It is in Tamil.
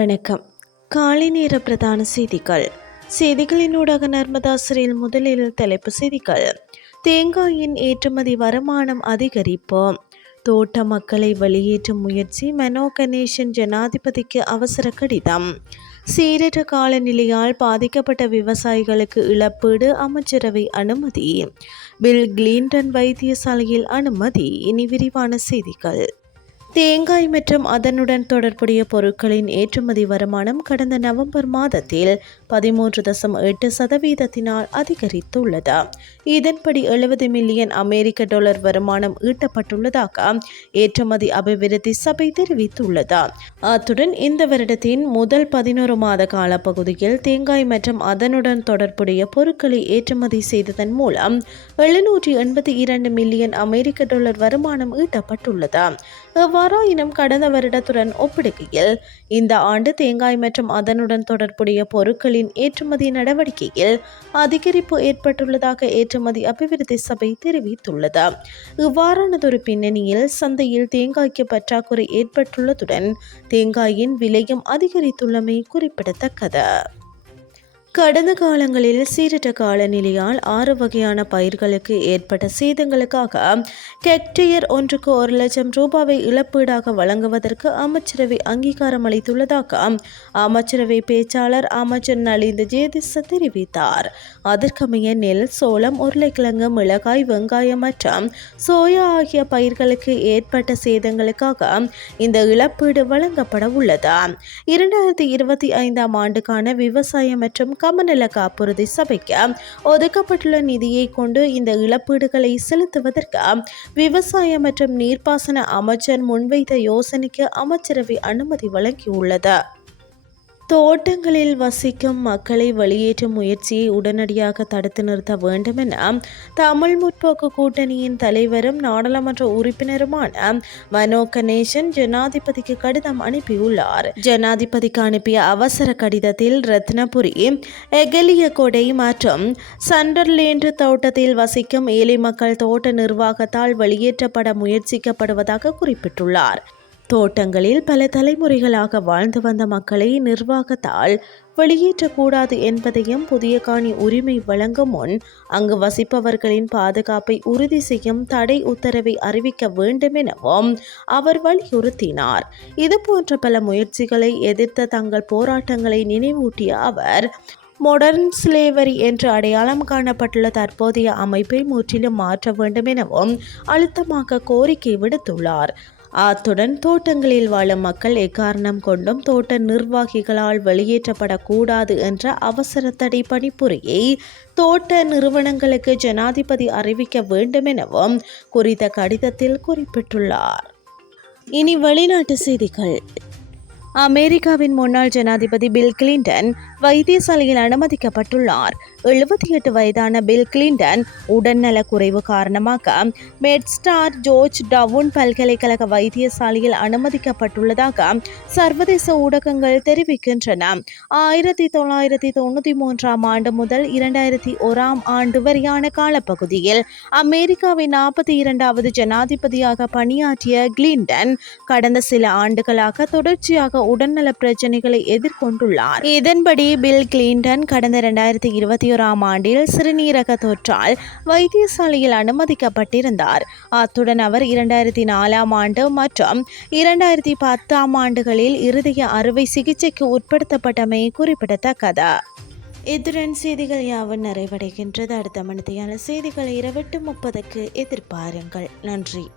வணக்கம். காலை நேர பிரதான செய்திகள். செய்திகளின் செய்திகளினூடாக நர்மதாசிரியில் முதலில் தலைப்பு செய்திகள். தேங்காயின் ஏற்றுமதி வருமானம் அதிகரிப்பு. தோட்ட மக்களை வெளியேற்றும் முயற்சி மனோ கணேசன் ஜனாதிபதிக்கு அவசர கடிதம். சீரற்ற காலநிலையால் பாதிக்கப்பட்ட விவசாயிகளுக்கு இழப்பீடு அமைச்சரவை அனுமதி. பில் கிளின்டன் வைத்தியசாலையில் அனுமதி. இனி விரிவான செய்திகள். தேங்காய் மற்றும் அதனுடன் தொடர்புடைய பொருட்களின் ஏற்றுமதி வருமானம் கடந்த நவம்பர் மாதத்தில் பதிமூன்று தசம் எட்டு சதவீதத்தினால் அதிகரித்துள்ளது. இதன்படி எழுபது மில்லியன் அமெரிக்க டாலர் வருமானம் ஈட்டப்பட்டுள்ளதாக ஏற்றுமதி அபிவிருத்தி சபை தெரிவித்துள்ளது. அத்துடன் இந்த வருடத்தின் முதல் பதினோரு மாத கால பகுதியில் தேங்காய் மற்றும் அதனுடன் தொடர்புடைய பொருட்களை ஏற்றுமதி செய்ததன் மூலம் எழுநூற்றி எண்பத்தி இரண்டு மில்லியன் அமெரிக்க டாலர் வருமானம் ஈட்டப்பட்டுள்ளது. எவ்வாறாயினும் கடந்த வருடத்துடன் ஒப்பிடுகையில் இந்த ஆண்டு தேங்காய் மற்றும் அதனுடன் தொடர்புடைய பொருட்களின் ஏற்றுமதி நடவடிக்கையில் அதிகரிப்பு ஏற்பட்டுள்ளதாக ஏற்றுமதி அபிவிருத்தி சபை தெரிவித்துள்ளது. இவ்வாறானதொரு பின்னணியில் சந்தையில் தேங்காய்க்கு பற்றாக்குறை ஏற்பட்டுள்ளதுடன் தேங்காயின் விலையும் அதிகரித்துள்ளமை குறிப்பிடத்தக்கது. கடந்த காலங்களில் சீரற்ற காலநிலையால் ஆறு வகையான பயிர்களுக்கு ஏற்பட்ட சேதங்களுக்காக ஹெக்டேயர் ஒன்றுக்கு ஒரு லட்சம் ரூபாவை இழப்பீடாக வழங்குவதற்கு அமைச்சரவை அங்கீகாரம் அளித்துள்ளதாக அமைச்சரவை பேச்சாளர் அமைச்சர் நலிந்த ஜேதிச தெரிவித்தார். அதற்கமைய நெல் சோளம் உருளைக்கிழங்கு மிளகாய் வெங்காயம் மற்றும் சோயா ஆகிய பயிர்களுக்கு ஏற்பட்ட சேதங்களுக்காக இந்த இழப்பீடு வழங்கப்பட உள்ளது. இரண்டாயிரத்தி இருபத்தி ஐந்தாம் ஆண்டுக்கான விவசாயம் மற்றும் கமநல காப்புறுதி சபைக்கு ஒதுக்கப்பட்டுள்ள நிதியை கொண்டு இந்த இழப்பீடுகளை செலுத்துவதற்கு விவசாய மற்றும் நீர்ப்பாசன அமைச்சர் முன்வைத்த யோசனைக்கு அமைச்சரவை அனுமதி வழங்கியுள்ளது. தோட்டங்களில் வசிக்கும் மக்களை வெளியேற்றும் முயற்சியை உடனடியாக தடுத்து நிறுத்த வேண்டும் என தமிழ் முற்போக்கு கூட்டணியின் தலைவரும் நாடாளுமன்ற உறுப்பினருமான மனோ கணேசன் ஜனாதிபதிக்கு கடிதம் அனுப்பியுள்ளார். ஜனாதிபதிக்கு அனுப்பிய அவசர கடிதத்தில் ரத்னபுரி எகலியகொடை மற்றும் சண்டர்லேண்ட் தோட்டத்தில் வசிக்கும் ஏழை மக்கள் தோட்ட நிர்வாகத்தால் வெளியேற்றப்பட முயற்சிக்கப்படுவதாக குறிப்பிட்டுள்ளார். தோட்டங்களில் பல தலைமுறைகளாக வாழ்ந்து வந்த மக்களை நிர்வாகத்தால் வெளியேற்றக்கூடாது என்பதையும் புதிய காணி உரிமை வழங்கும் முன் அங்கு வசிப்பவர்களின் பாதுகாப்பை உறுதி செய்யும் தடை உத்தரவை அறிவிக்க வேண்டும் எனவும் அவர் வலியுறுத்தினார். இதுபோன்ற பல முயற்சிகளை எதிர்த்த தங்கள் போராட்டங்களை நினைவூட்டிய அவர் மொடர்ன் ஸ்லேவரி என்று அடையாளம் காணப்பட்டுள்ள தற்போதைய அமைப்பை முற்றிலும் மாற்ற வேண்டும் எனவும் அழுத்தமாக கோரிக்கை விடுத்துள்ளார். அத்துடன் தோட்டங்களில் வாழும் மக்கள் எக்காரணம் கொண்டும் தோட்ட நிர்வாகிகளால் வெளியேற்றப்படக்கூடாது என்ற அவசர தடை பணிப்புரையை தோட்ட நிறுவனங்களுக்கு ஜனாதிபதி அறிவிக்க வேண்டும் எனவும் குறித்த கடிதத்தில் குறிப்பிட்டுள்ளார். இனி வெளிநாட்டு செய்திகள். அமெரிக்காவின் முன்னாள் ஜனாதிபதி பில் கிளின்டன் வைத்தியசாலையில் அனுமதிக்கப்பட்டுள்ளார். எழுபத்தி எட்டு வயதான பில் கிளின்டன் உடல்நல குறைவு காரணமாக மெட்ஸ்டார் ஜோர்ஜ் டவுன் பல்கலைக்கழக வைத்தியசாலையில் அனுமதிக்கப்பட்டுள்ளதாக சர்வதேச ஊடகங்கள் தெரிவிக்கின்றன. ஆயிரத்தி தொள்ளாயிரத்தி தொண்ணூற்றி மூன்றாம் ஆண்டு முதல் இரண்டாயிரத்தி ஓராம் ஆண்டு வரையான காலப்பகுதியில் அமெரிக்காவின் நாற்பத்தி இரண்டாவது ஜனாதிபதியாக பணியாற்றிய கிளின்டன் கடந்த சில ஆண்டுகளாக தொடர்ச்சியாக உடல்நல பிரச்சனைகளை எதிர்கொண்டுள்ளார். இதன்படி பில் கிளின்டன் கடந்த இரண்டாயிரத்தி இருபத்தி ஓராம் ஆண்டில் சிறுநீரக தொற்றால் வைத்தியசாலையில் அனுமதிக்கப்பட்டிருந்தார். அத்துடன் அவர் இரண்டாயிரத்தி நாலாம் ஆண்டு மற்றும் இரண்டாயிரத்தி பத்தாம் ஆண்டுகளில் இருதய அறுவை சிகிச்சைக்கு உட்படுத்தப்பட்டமை குறிப்பிடத்தக்கது. இத்துடன் செய்திகள் யாவும் நிறைவடைகின்றது. அடுத்த மணித்தியான செய்திகளை இரவெட்டு முப்பதுக்கு எதிர்பாருங்கள். நன்றி.